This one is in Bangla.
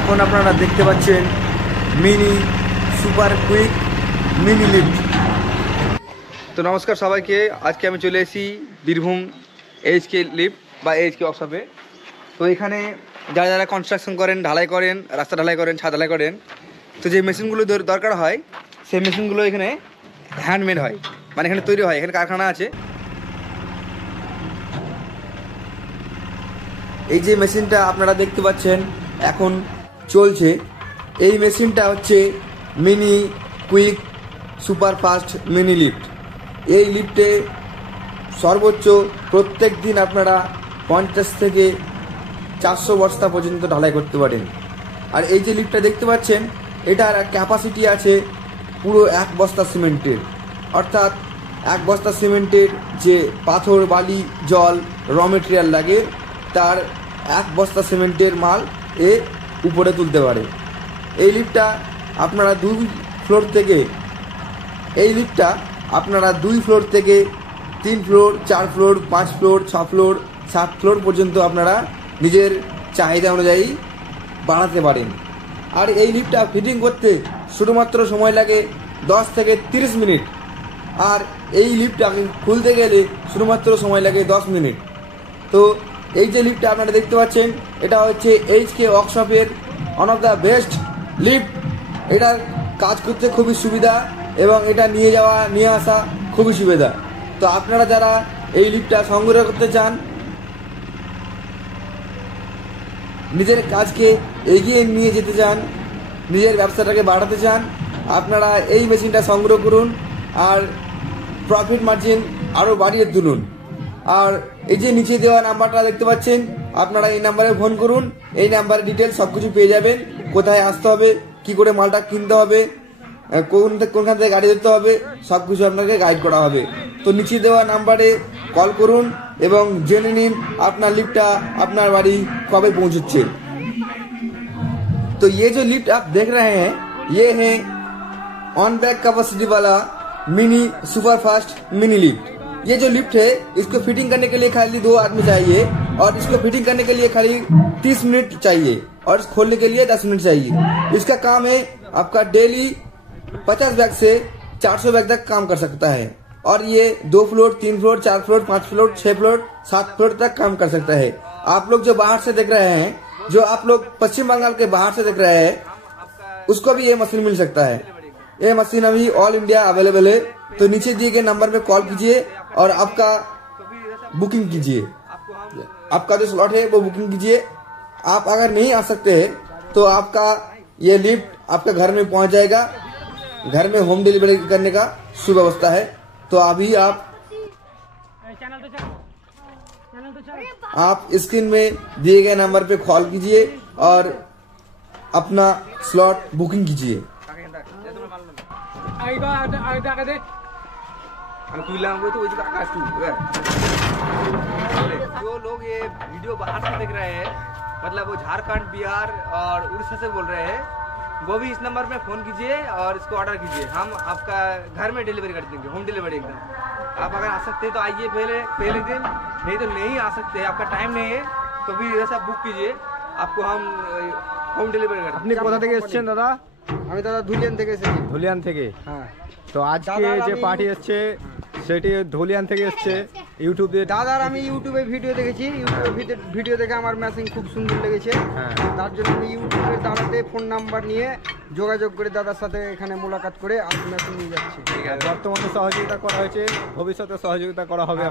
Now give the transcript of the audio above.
এখন আপনারা দেখতে পাচ্ছেন mini super quick mini lift. তো নমস্কার সবাইকে, আজকে আমি চলে এসেছি বীরভূম এইচকে লিফট বা এইচকে ওয়ার্কশপে। তো এখানে যারা যারা কনস্ট্রাকশন করেন, ঢালাই করেন, রাস্তা ঢালাই করেন, ছাদ ঢালাই করেন, তো যে মেশিনগুলো দরকার হয় সেই মেশিনগুলো এখানে হ্যান্ডমেড হয়, মানে এখানে তৈরি হয়, এখানে কারখানা আছে। এই যে মেশিনটা আপনারা দেখতে পাচ্ছেন এখন চলছে, এই মেশিনটা হচ্ছে mini quick super fast mini lift. এই লিফটে সর্বোচ্চ প্রত্যেক দিন আপনারা 50 থেকে 400 বস্তা পর্যন্ত ঢালাই করতে পারেন। আর এই যে লিফটটা দেখতে পাচ্ছেন, এটার ক্যাপাসিটি আছে পুরো 1 বস্তা সিমেন্টের, অর্থাৎ 1 বস্তা সিমেন্টের যে পাথর, বালি, জল, র মেটেরিয়াল লাগে তার 1 বস্তা সিমেন্টের মাল এ উপরে তুলতে পারে। এই লিফটটা আপনারা 2 ফ্লোর থেকে 3 floor, 4 floor, 5 floor, 6 floor, 7 floor পর্যন্ত আপনারা নিজের চাহিদা অনুযায়ী বাড়াতে পারেন। আর এই লিফটটা ফিটিং করতে শুধুমাত্র সময় লাগে 10 থেকে 30 মিনিট, আর এই লিফটটা খুলতে গেলে শুধুমাত্র সময় লাগে 10 মিনিট। তো এই যে লিফটটা আপনারা দেখতে পাচ্ছেন, এটা হচ্ছে এইচকে ওয়ার্কশপের one of the best lift. এটার কাজ করতে খুবই সুবিধা এবং এটা নিয়ে আসা খুবই সুবিধা। তো আপনারা যারা এই লিফটটা সংগ্রহ করতে চান, নিজের কাজকে এগিয়ে নিয়ে যেতে চান, নিজের ব্যবসাটাকে বাড়াতে চান, আপনারা এই মেশিনটা সংগ্রহ করুন আর প্রফিট মার্জিন আরও বাড়িয়ে তুলুন। আর এই যে নিচে দেওয়া নাম্বারটা দেখতে পাচ্ছেন, আপনারা এই নাম্বারে ফোন করুন। এই নাম্বারে ডিটেলস সব কিছু পেয়ে যাবেন, কোথায় আসতে হবে, কি করে মালটা কিনতে হবে, কোনখান থেকে গাড়ি ধরতে হবে, সব কিছু আপনাকে গাইড করা হবে। তো নিচে দেওয়া নাম্বারে কল করুন এবং জেনে নিন আপনার লিফটটা আপনার बाड़ी कब पहुंचे। तो ये जो लिफ्ट आप देख रहे हैं, ये है ऑन बैक कैपेसिटी वाला mini super fast mini lift. ये जो लिफ्ट है, इसको फिटिंग करने के लिए खाली 2 आदमी चाहिए, और इसको फिटिंग करने के लिए खाली 30 मिनट चाहिए, और खोलने के लिए 10 मिनट चाहिए। इसका काम है आपका डेली 50 बैग से 400 बैग तक काम कर सकता है, और ये 2 floor, 3 floor, 4 floor, 5 floor, 6 floor, 7 floor तक काम कर सकता है। आप लोग जो बाहर से देख रहे हैं, जो आप लोग पश्चिम बंगाल के बाहर से देख रहे हैं, उसको भी ये मशीन मिल सकता है। ये मशीन अभी ऑल इंडिया अवेलेबल है। तो नीचे दिए गए नंबर पे कॉल कीजिए और आपका बुकिंग कीजिए, आपका जो स्लॉट है वो बुकिंग कीजिए। आप अगर नहीं आ सकते हैं तो आपका ये लिफ्ट आपके घर में पहुंच जाएगा। घर में होम डिलीवरी करने का सुव्यवस्था है। तो अभी आप स्क्रीन में दिए गए नंबर पे कॉल कीजिए और अपना स्लॉट बुकिंग कीजिए। जो लोग ये वीडियो बाहर से देख रहे हैं, मतलब वो झारखंड, बिहार और उड़ीसा से बोल रहे हैं, वो भी इस नंबर में फ़ोन कीजिए और इसको ऑर्डर कीजिए। हम आपका घर में डिलीवरी कर देंगे, होम डिलीवरी एकदम। आप अगर आ सकते हैं तो आइए पहले दिन, नहीं तो नहीं आ सकते, आपका टाइम नहीं है तो भी ऐसा बुक कीजिए, आपको हम হোম ডেলিভারি করেন। আপনি কোথা থেকে এসেছেন দাদা? আমি দাদা ধুলিয়ান থেকে এসেছি। ধুলিয়ান থেকে? হ্যাঁ। তো আজকে যে পার্টি এসছে সেটি ধুলিয়ান থেকে এসছে। ইউটিউবে দাদার আমি ইউটিউবে ভিডিও দেখেছি, ইউটিউবে ভিডিও দেখে আমার মেশিন খুব সুন্দর লেগেছে। হ্যাঁ, তার জন্য আমি ইউটিউবের দাদাতে ফোন নাম্বার নিয়ে যোগাযোগ করে দাদার সাথে এখানে মোলাকাত করে আমি মেশিন নিয়ে যাচ্ছি। বর্তমানে সহযোগিতা করা হয়েছে, ভবিষ্যতে সহযোগিতা করা হবে।